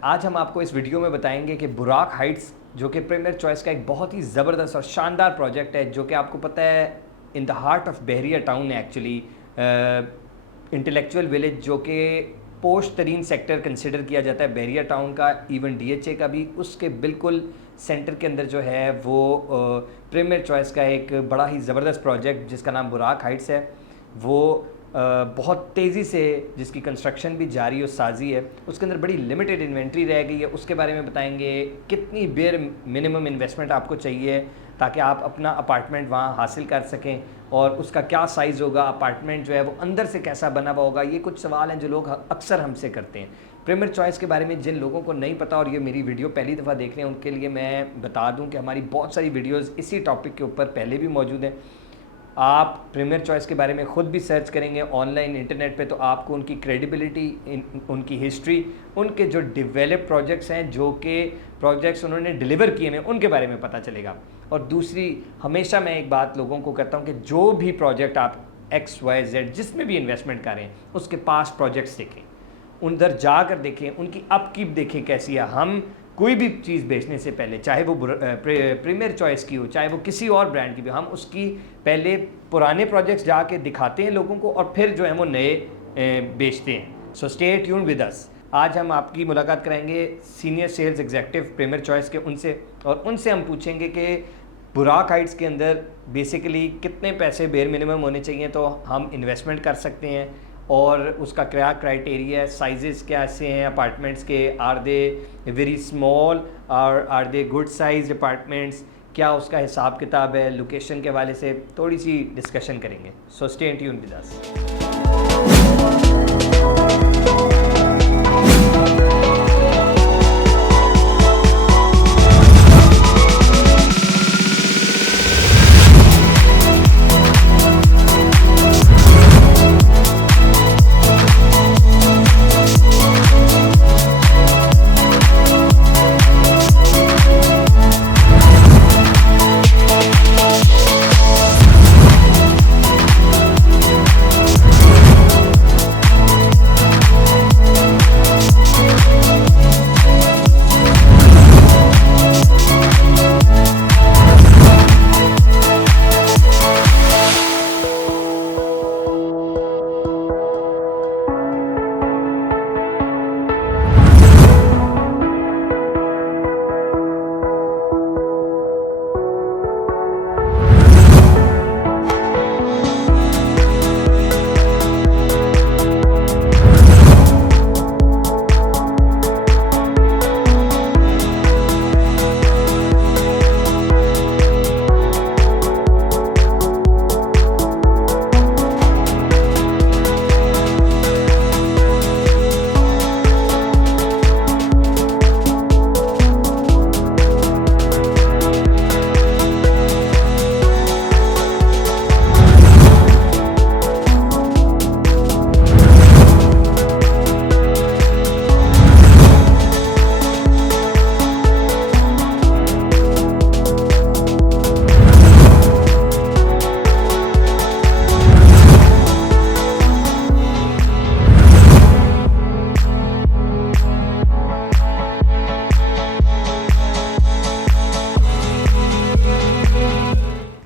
आज हम आपको इस वीडियो में बताएंगे कि बुराक हाइट्स जो कि प्रीमियर चॉइस का एक बहुत ही ज़बरदस्त और शानदार प्रोजेक्ट है, जो कि आपको पता है in the heart of Bahria town है एक्चुअली इंटेलेक्चुअल विलेज, जो कि पोश तरीन सेक्टर कंसिडर किया जाता है बहरिया टाउन का, इवन डीएचए का भी। उसके बिल्कुल सेंटर के अंदर जो है वो प्रीमियर चॉइस का एक बड़ा ही ज़बरदस्त प्रोजेक्ट जिसका नाम बुराक हाइट्स है, वो बहुत तेज़ी से जिसकी कंस्ट्रक्शन भी जारी और साजी है। उसके अंदर बड़ी लिमिटेड इन्वेंट्री रह गई है, उसके बारे में बताएंगे। कितनी बेर मिनिमम इन्वेस्टमेंट आपको चाहिए ताकि आप अपना अपार्टमेंट वहाँ हासिल कर सकें, और उसका क्या साइज़ होगा, अपार्टमेंट जो है वो अंदर से कैसा बना हुआ होगा। ये कुछ सवाल हैं जो लोग अक्सर हमसे करते हैं। प्रीमियर चॉइस के बारे में जिन लोगों को नहीं पता और ये मेरी वीडियो पहली दफ़ा देख रहे हैं, उनके लिए मैं बता दूं कि हमारी बहुत सारी वीडियोज़ इसी टॉपिक के ऊपर पहले भी मौजूद हैं। आप प्रीमियर चॉइस के बारे में ख़ुद भी सर्च करेंगे ऑनलाइन इंटरनेट पे, तो आपको उनकी क्रेडिबिलिटी, उनकी हिस्ट्री, उनके जो डेवलप प्रोजेक्ट्स हैं, जो कि प्रोजेक्ट्स उन्होंने डिलीवर किए हैं, उनके बारे में पता चलेगा। और दूसरी, हमेशा मैं एक बात लोगों को कहता हूँ कि जो भी प्रोजेक्ट आप XYZ जिसमें भी इन्वेस्टमेंट करें, उसके पास प्रोजेक्ट्स देखें, उधर जाकर देखें, उनकी अपकीप देखें कैसी है। हम कोई भी चीज़ बेचने से पहले, चाहे वो प्रीमियर चॉइस की हो, चाहे वो किसी और ब्रांड की भी, हम उसकी पहले पुराने प्रोजेक्ट्स जाके दिखाते हैं लोगों को और फिर जो है वो नए बेचते हैं। So stay tuned with us. आज हम आपकी मुलाकात कराएंगे senior sales executive premier choice के उनसे, और उनसे हम पूछेंगे कि बुराक हाइट्स के अंदर बेसिकली कितने पैसे बेर मिनिमम होने चाहिए तो हम इन्वेस्टमेंट कर सकते हैं, और उसका क्या क्राइटेरिया है, साइजेस कैसे हैं अपार्टमेंट्स के, आर दे वेरी स्मॉल और are they good size apartments, क्या उसका हिसाब किताब है, लोकेशन के हवाले से थोड़ी सी डिस्कशन करेंगे। सो स्टे ट्यून्ड विद अस।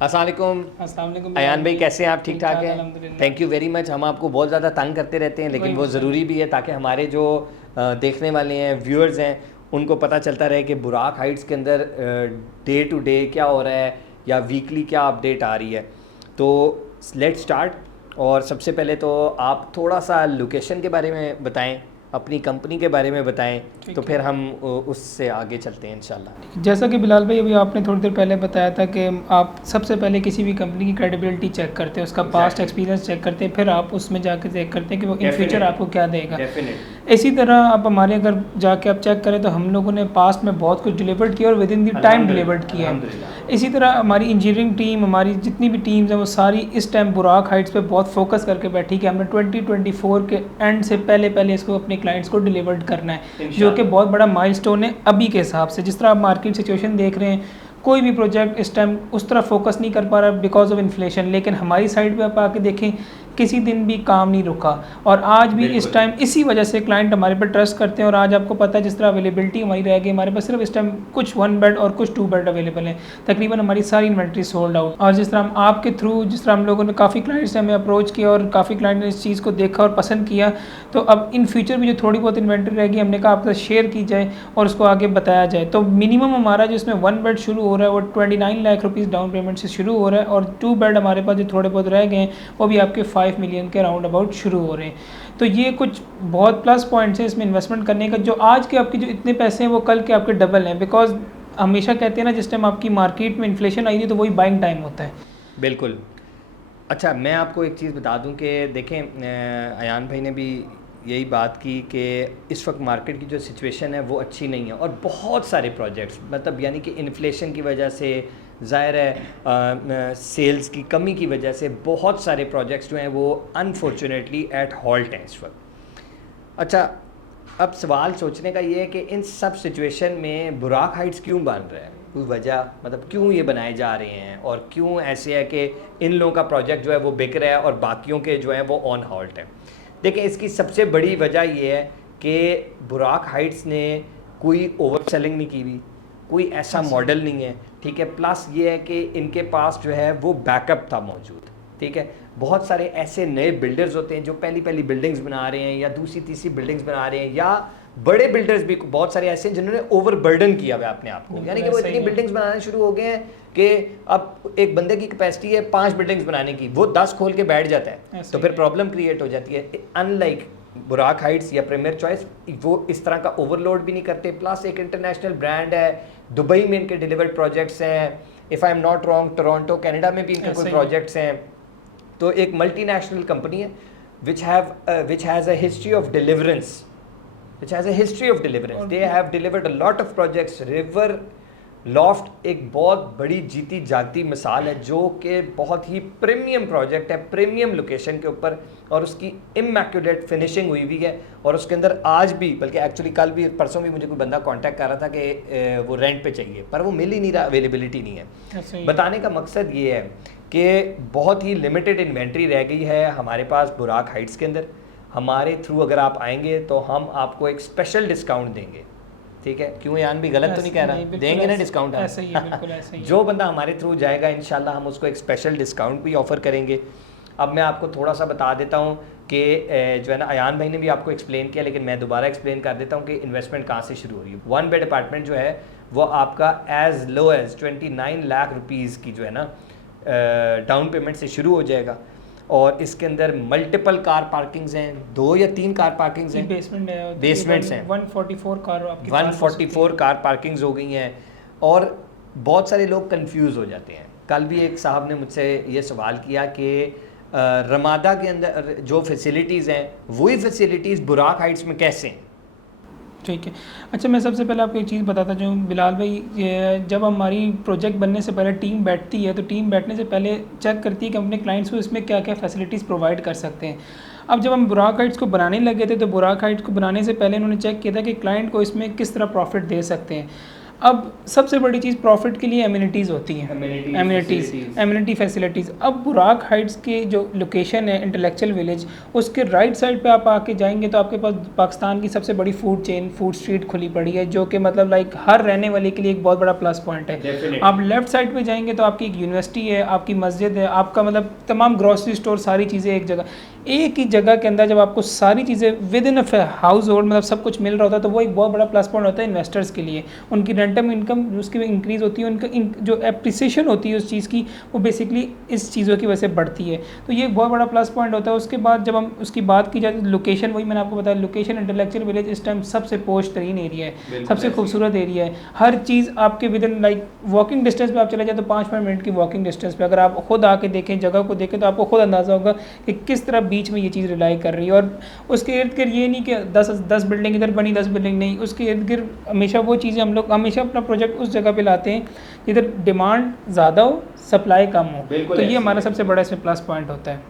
अस्सलामुअलैकुम अयान भाई, कैसे हैं आप? ठीक ठाक हैं? Thank you very much. हम आपको बहुत ज़्यादा तंग करते रहते हैं, लेकिन वो ज़रूरी भी है ताकि हमारे जो देखने वाले हैं, व्यूअर्स हैं, उनको पता चलता रहे कि बुराक हाइट्स के अंदर डे टू डे क्या हो रहा है या वीकली क्या अपडेट आ रही है। तो लेट्स स्टार्ट। और सबसे पहले तो आप थोड़ा सा लोकेशन के बारे में बताएं, अपनी कंपनी के बारे में बताएं, तो फिर हम उससे आगे चलते हैं इंशाल्लाह। जैसा कि बिलाल भाई अभी आपने थोड़ी देर पहले बताया था कि आप सबसे पहले किसी भी कंपनी की क्रेडिबिलिटी चेक करते हैं, उसका पास्ट एक्सपीरियंस चेक करते हैं, फिर आप उसमें जाकर चेक करते हैं कि वो इन फ्यूचर आपको क्या देगा। इसी तरह आप हमारे अगर जाके आप चेक करें तो हम लोगों ने पास्ट में बहुत कुछ डिलीवर्ड किया और with in the time delivered किया है। इसी तरह हमारी इंजीनियरिंग टीम, हमारी जितनी भी टीम्स हैं, वो सारी इस टाइम बुराक हाइट्स पे बहुत फोकस करके बैठी कि हमने 2024 के एंड से पहले इसको अपने क्लाइंट्स को डिलीवर्ड करना है, जो कि बहुत बड़ा माइलस्टोन है अभी के हिसाब से। जिस तरह आप मार्केट सिचुएशन देख रहे हैं, कोई भी प्रोजेक्ट इस टाइम उस तरह फोकस नहीं कर पा रहा बिकॉज ऑफ इन्फ्लेशन, लेकिन हमारी साइड पे आप आके देखें किसी दिन भी काम नहीं रुका, और आज भी इस टाइम इसी वजह से क्लाइंट हमारे पर ट्रस्ट करते हैं। और आज आपको पता है जिस तरह अवेलेबिलिटी हमारी रह गई, हमारे पास सिर्फ इस टाइम कुछ 1 बेड और कुछ 2 बेड अवेलेबल है, तकरीबन हमारी सारी इन्वेंट्री सोल्ड आउट। और जिस तरह हम आपके थ्रू, जिस तरह हम लोगों ने काफ़ी क्लाइंट्स ने हमें अप्रोच किया और काफ़ी क्लाइंट ने इस चीज़ को देखा और पसंद किया, तो अब इन फ्यूचर भी जो थोड़ी बहुत इन्वेंट्री रहेगी हमने कहा आपके साथ शेयर की जाए और उसको आगे बताया जाए। तो मिनिमम हमारा जो इसमें 1 बेड शुरू हो रहा है वो 29 लाख रुपीज़ डाउन पेमेंट से शुरू हो रहा है, और 2 बेड हमारे पास जो थोड़े बहुत रह गए हैं वो भी आपके 5 मिलियन के राउंड अबाउट शुरू हो रहे हैं। तो ये कुछ बहुत प्लस पॉइंट्स हैं इसमें इन्वेस्टमेंट करने का, जो आज के आपके जो इतने पैसे हैं वो कल के आपके डबल हैं। बिकॉज हमेशा कहते हैं ना, जिस टाइम आपकी मार्केट में इन्फ्लेशन आई थी तो वही बाइंग टाइम होता है। बिल्कुल। अच्छा, मैं आपको एक चीज़ बता दूं कि देखें, अयान भाई ने भी यही बात की कि इस वक्त मार्केट की जो सिचुएशन है वो अच्छी नहीं है, और बहुत सारे प्रोजेक्ट्स, मतलब यानी कि इन्फ्लेशन की वजह से, ज़ाहिर है सेल्स की कमी की वजह से बहुत सारे प्रोजेक्ट्स जो हैं वो अनफॉर्चुनेटली एट हॉल्ट हैं इस वक्त। अच्छा, अब सवाल सोचने का ये है कि इन सब सिचुएशन में बुराक हाइट्स क्यों बन रहा है, कोई वजह, मतलब क्यों ये बनाए जा रहे हैं, और क्यों ऐसे है कि इन लोगों का प्रोजेक्ट जो है वो बिक रहा है और बाकियों के जो है वो ऑन हॉल्ट है। देखिए, इसकी सबसे बड़ी वजह ये है कि बुराक हाइट्स ने कोई ओवर सेलिंग नहीं की हुई, कोई ऐसा मॉडल नहीं है, ठीक है। प्लस ये है कि इनके पास जो है वो बैकअप था मौजूद, ठीक है। बहुत सारे ऐसे नए बिल्डर्स होते हैं जो पहली बिल्डिंग्स बना रहे हैं या दूसरी तीसरी बिल्डिंग्स बना रहे हैं, या बड़े बिल्डर्स भी बहुत सारे ऐसे हैं जिन्होंने ओवरबर्डन किया हुआ है अपने आप को, यानी कि वो इतनी बिल्डिंग्स बनाने शुरू हो गए हैं कि अब एक बंदे की कैपेसिटी है 5 बिल्डिंग्स बनाने की, वो 10 खोल के बैठ जाता है, तो फिर प्रॉब्लम क्रिएट हो जाती है। अनलाइक बुराक हाइट्स या प्रीमियर चॉइस, वो इस तरह का ओवरलोड भी नहीं करते। प्लस एक इंटरनेशनल ब्रांड है, दुबई में इनके डिलीवर्ड प्रोजेक्ट्स हैं, if I am not wrong Toronto Canada में भी इनके कोई प्रोजेक्ट्स हैं। तो एक मल्टीनेशनल कंपनी है which has a history of deliverance, they have delivered a lot of projects। River loft एक बहुत बड़ी जीती जागती मिसाल है, जो कि बहुत ही प्रीमियम प्रोजेक्ट है, प्रीमियम लोकेशन के ऊपर, और उसकी इमैक्युलेट फिनिशिंग हुई हुई है, और उसके अंदर आज भी, बल्कि एक्चुअली कल भी परसों भी मुझे कोई बंदा कांटेक्ट कर रहा था कि वो रेंट पे चाहिए, पर वो मिल ही नहीं रहा, अवेलेबिलिटी नहीं है। बताने का मकसद ये है कि बहुत ही लिमिटेड इन्वेंट्री रह गई है हमारे पास बुराक हाइट्स के अंदर। हमारे थ्रू अगर आप आएंगे तो हम आपको एक स्पेशल डिस्काउंट देंगे, ठीक है। क्यों यान भी गलत तो नहीं कह रहा, देंगे ना डिस्काउंट, ऐसे ही है, बिल्कुल ऐसे ही। जो बंदा हमारे थ्रू जाएगा इंशाल्लाह हम उसको एक स्पेशल डिस्काउंट भी ऑफ़र करेंगे। अब मैं आपको थोड़ा सा बता देता हूँ कि जो है ना, अयान भाई ने भी आपको एक्सप्लेन किया, लेकिन मैं दोबारा एक्सप्लेन कर देता हूँ कि इन्वेस्टमेंट कहाँ से शुरू हो रही है। 1 बेड अपार्टमेंट जो है वो आपका as low as 29 lakh rupees की जो है ना डाउन पेमेंट से शुरू हो जाएगा, और इसके अंदर मल्टीपल कार पार्किंग्स हैं, 2 या 3 कार पार्किंग्स हैं, बेसमेंट्स हैं, 144 कार पार्किंग्स हो गई हैं। और बहुत सारे लोग कंफ्यूज हो जाते हैं। कल भी एक साहब ने मुझसे ये सवाल किया कि रमादा के अंदर जो फैसिलिटीज़ हैं वही फैसिलिटीज़ बुराक हाइट्स में कैसे हैं। ठीक है। अच्छा, मैं सबसे पहले आपको एक चीज़ बताता हूँ बिलाल भाई, जब हमारी प्रोजेक्ट बनने से पहले टीम बैठती है, तो टीम बैठने से पहले चेक करती है कि हम अपने क्लाइंट्स को इसमें क्या क्या फैसिलिटीज़ प्रोवाइड कर सकते हैं। अब जब हम बुराक हाइट्स को बनाने लगे थे, तो बुराक हाइट्स को बनाने से पहले उन्होंने चेक किया था कि क्लाइंट को इसमें किस तरह प्रॉफिट दे सकते हैं। अब सबसे बड़ी चीज़ प्रॉफिट के लिए एमिनिटीज़ होती हैं, एमिनिटी फैसिलिटीज़। अब बुराक हाइट्स की जो लोकेशन है इंटेलेक्चुअल विलेज, उसके राइट साइड पे आप आके जाएंगे तो आपके पास पाकिस्तान की सबसे बड़ी फूड चेन फूड स्ट्रीट खुली पड़ी है, जो कि मतलब लाइक हर रहने वाले के लिए एक बहुत बड़ा प्लस पॉइंट है। आप लेफ्ट साइड पे जाएंगे तो आपकी एक यूनिवर्सिटी है, आपकी मस्जिद है, आपका मतलब तमाम ग्रॉसरी स्टोर, सारी चीज़ें एक ही जगह के अंदर जब आपको सारी चीज़ें with in a house hold मतलब सब कुछ मिल रहा होता है, तो वो एक बहुत बड़ा प्लस पॉइंट होता है इन्वेस्टर्स के लिए। उनकी रेंटम इनकम उसकी इंक्रीज़ होती है, उनका जो एप्रिसिएशन होती है उस चीज़ की, वो बेसिकली इस चीज़ों की वजह से बढ़ती है। तो ये एक बहुत बड़ा प्लस पॉइंट होता है। उसके बाद जब हम उसकी बात की जाए तो लोकेशन, वही मैंने आपको बताया, लोकेशन इंटेलेक्चुअल विलेज इस टाइम सबसे पोश तरीन एरिया है, सबसे खूबसूरत एरिया है। हर चीज़ आपके with in like walking distance पे आप चले जाए तो 5-5 मिनट की वॉकिंग डिस्टेंस पे, अगर आप खुद आके देखें, जगह को देखें, तो आपको खुद अंदाज़ा होगा कि किस तरह बीच में ये चीज़ रिलाई कर रही है। और उसके इर्द गिर्द ये नहीं कि 10 बिल्डिंग इधर बनी 10 बिल्डिंग नहीं, उसके इर्द गिर्द हमेशा वो चीज़ें हम लोग हमेशा अपना प्रोजेक्ट उस जगह पे लाते हैं जिधर डिमांड ज़्यादा हो, सप्लाई कम हो। तो ये हमारा सबसे बड़ा इसमें प्लस पॉइंट होता है।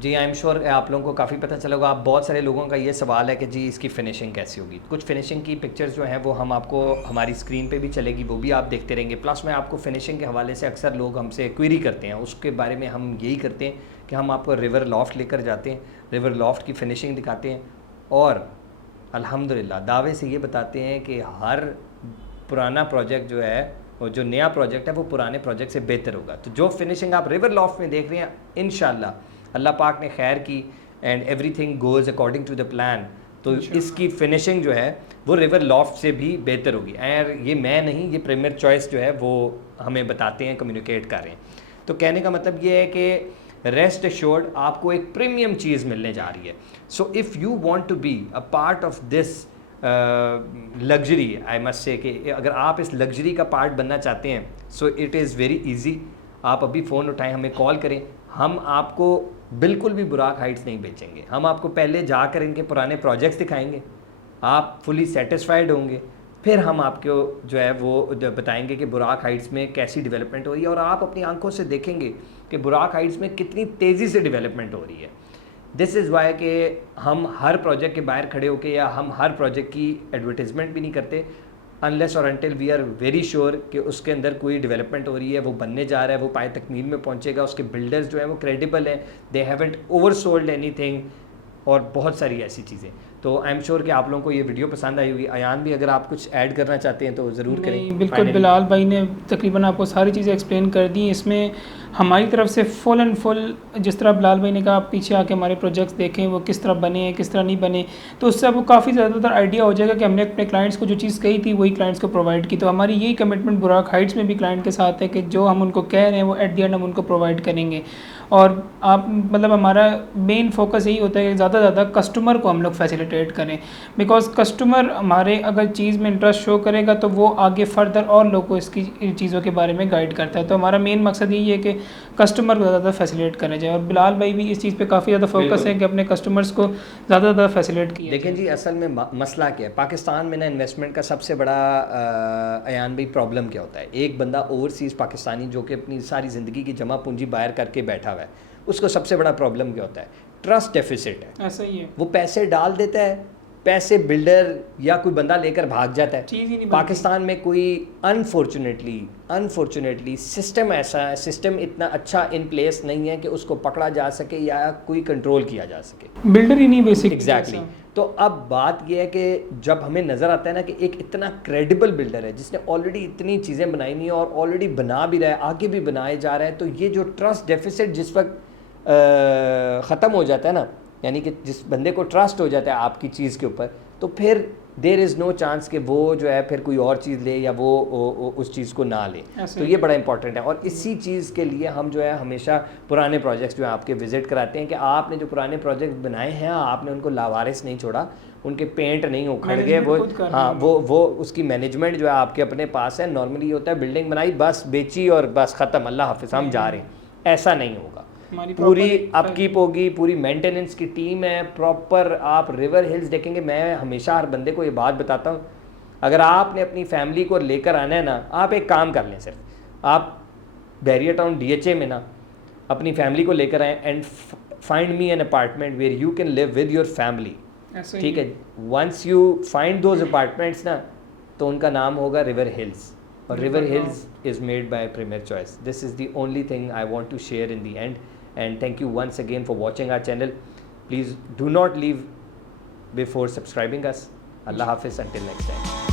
जी आई एम श्योर आप लोगों को काफ़ी पता चला होगा। आप बहुत सारे लोगों का ये सवाल है कि जी इसकी फ़िनिशिंग कैसी होगी। कुछ फ़िनिशिंग की पिक्चर्स जो हैं वो हम आपको हमारी स्क्रीन पे भी चलेगी, वो भी आप देखते रहेंगे। प्लस में आपको फ़िनिशिंग के हवाले से अक्सर लोग हमसे क्वेरी करते हैं, उसके बारे में हम यही करते हैं कि हम आपको रिवर लॉफ्ट लेकर जाते हैं, रिवर लॉफ्ट की फ़िनिशिंग दिखाते हैं और अल्हम्दुलिल्लाह दावे से ये बताते हैं कि हर पुराना प्रोजेक्ट जो है और जो नया प्रोजेक्ट है वो पुराने प्रोजेक्ट से बेहतर होगा। तो जो फिनिशिंग आप रिवर लॉफ्ट में देख रहे हैं, इंशाल्लाह अल्लाह पाक ने खैर की and everything goes according to the plan, तो इसकी फिनिशिंग जो है वो रिवर लॉफ्ट से भी बेहतर होगी। और ये मैं नहीं, ये प्रीमियर चॉइस जो है वो हमें बताते हैं, कम्युनिकेट कर रहे हैं। तो कहने का मतलब ये है कि रेस्ट एश्योर्ड आपको एक प्रीमियम चीज़ मिलने जा रही है। So if you want to be a part of this luxury, I must say कि अगर आप इस लग्जरी का पार्ट बनना चाहते हैं, so it is very easy. आप अभी फ़ोन उठाएं, हमें कॉल करें, हम आपको बिल्कुल भी बुराक हाइट्स नहीं बेचेंगे। हम आपको पहले जाकर इनके पुराने प्रोजेक्ट्स दिखाएंगे, आप फुली सेटिस्फाइड होंगे, फिर हम आपको जो है वो बताएंगे कि बुराक हाइट्स में कैसी डेवलपमेंट हो रही है, और आप अपनी आंखों से देखेंगे कि बुराक हाइट्स में कितनी तेज़ी से डेवलपमेंट हो रही है। दिस इज़ वाई कि हम हर प्रोजेक्ट के बाहर खड़े होके या हम हर प्रोजेक्ट की एडवर्टीज़मेंट भी नहीं करते अनलेस और until we are very sure कि उसके अंदर कोई डेवलपमेंट हो रही है, वो बनने जा रहा है, वो पाए तकमील में पहुंचेगा, उसके बिल्डर्स जो हैं वो क्रेडिबल हैं, दे हैवंट ओवरसोल्ड एनीथिंग, और बहुत सारी ऐसी चीज़ें। तो आई एम श्योर कि आप लोगों को ये वीडियो पसंद आई होगी। अयान भी अगर आप कुछ ऐड करना चाहते हैं तो ज़रूर करें। बिल्कुल, बिलाल भाई ने तकरीबन आपको सारी चीज़ें एक्सप्लेन कर दी। इसमें हमारी तरफ से फुल एंड फुल, जिस तरह बिलाल भाई ने कहा आप पीछे आके हमारे प्रोजेक्ट्स देखें वो किस तरह बने हैं, किस तरह नहीं बने, तो उससे आपको काफ़ी ज़्यादातर आइडिया हो जाएगा कि हमने अपने क्लाइंट्स को जो चीज़ कही थी वही क्लाइंट्स को प्रोवाइड की। तो हमारी यही कमिटमेंट बुराक हाइट्स में भी क्लाइंट के साथ है कि जो हम उनको कह रहे हैं वो एट द एंड हम उनको प्रोवाइड करेंगे। और आप मतलब हमारा मेन फोकस यही होता है कि ज़्यादा से ज़्यादा कस्टमर को हम लोग फैसिलिटेट करें, बिकॉज कस्टमर हमारे अगर चीज़ में इंटरेस्ट शो करेगा तो वो आगे फर्दर और लोगों को इसकी चीज़ों के बारे में गाइड करता है। तो हमारा मेन मकसद यही है कि कस्टमर को ज़्यादा फैसिलिटेट करा जाए, और बिलाल भाई भी इस चीज़ पे काफ़ी ज़्यादा फोकस है कि अपने कस्टमर्स को ज़्यादा ज़्यादा फैसिलिटेट किया। देखें जी, असल में मसला क्या है पाकिस्तान में ना, इन्वेस्टमेंट का सबसे बड़ा अयान भाई प्रॉब्लम क्या होता है, एक बंदा ओवरसीज़ पाकिस्तानी जो कि अपनी सारी ज़िंदगी की जमा पूंजी बाहर करके बैठा हुआ है, उसको सबसे बड़ा प्रॉब्लम क्या होता है, ट्रस्ट डेफिसिट है। ऐसा ही है, वो पैसे डाल देता है, पैसे बिल्डर या कोई बंदा लेकर भाग जाता है। चीज़ ही नहीं पाकिस्तान में कोई अनफॉर्चुनेटली सिस्टम ऐसा है, सिस्टम इतना अच्छा इन प्लेस नहीं है कि उसको पकड़ा जा सके या कोई कंट्रोल किया जा सके। बिल्डर ही नहीं बेसिक। एग्जैक्टली। तो अब बात यह है कि जब हमें नज़र आता है ना कि एक इतना क्रेडिबल बिल्डर है जिसने ऑलरेडी इतनी चीज़ें बनाई नहीं है और ऑलरेडी बना भी रहा है, आगे भी बनाए जा रहा है, तो ये जो ट्रस्ट डेफिसिट जिस वक्त ख़त्म हो जाता है ना, यानी कि जिस बंदे को ट्रस्ट हो जाता है आपकी चीज़ के ऊपर, तो फिर देर इज़ नो चांस कि वो जो है फिर कोई और चीज़ ले या वो उस चीज़ को ना ले। तो ये बड़ा इंपॉर्टेंट है, और इसी चीज़ के लिए हम जो है हमेशा पुराने प्रोजेक्ट्स जो है आपके विज़िट कराते हैं कि आपने जो पुराने प्रोजेक्ट बनाए हैं आपने उनको लावारिस नहीं छोड़ा, उनके पेंट नहीं उखड़ गए, वो हाँ वो उसकी मैनेजमेंट जो है आपके अपने पास है। नॉर्मली होता है बिल्डिंग बनाई बस बेची और बस ख़त्म, अल्लाह हाफिज़ हम जा रहे हैं, ऐसा नहीं होगा। पूरी अपकीप होगी, पूरी मेंटेनेंस की टीम है प्रॉपर। आप रिवर हिल्स देखेंगे, मैं हमेशा हर बंदे को ये बात बताता हूँ, अगर आपने अपनी फैमिली को लेकर आना है ना, आप एक काम कर लें, सिर्फ आप बैरियर टाउन DHA में ना अपनी फैमिली को लेकर आएँ and find me an apartment where you can live with your family. ठीक है, once you find those apartments ना, तो उनका नाम होगा रिवर हिल्स, और river hills is made by Premier Choice. This is the only thing I want to share in the end, and thank you once again for watching our channel. Please do not leave before subscribing us. Allah Hafiz, until next time.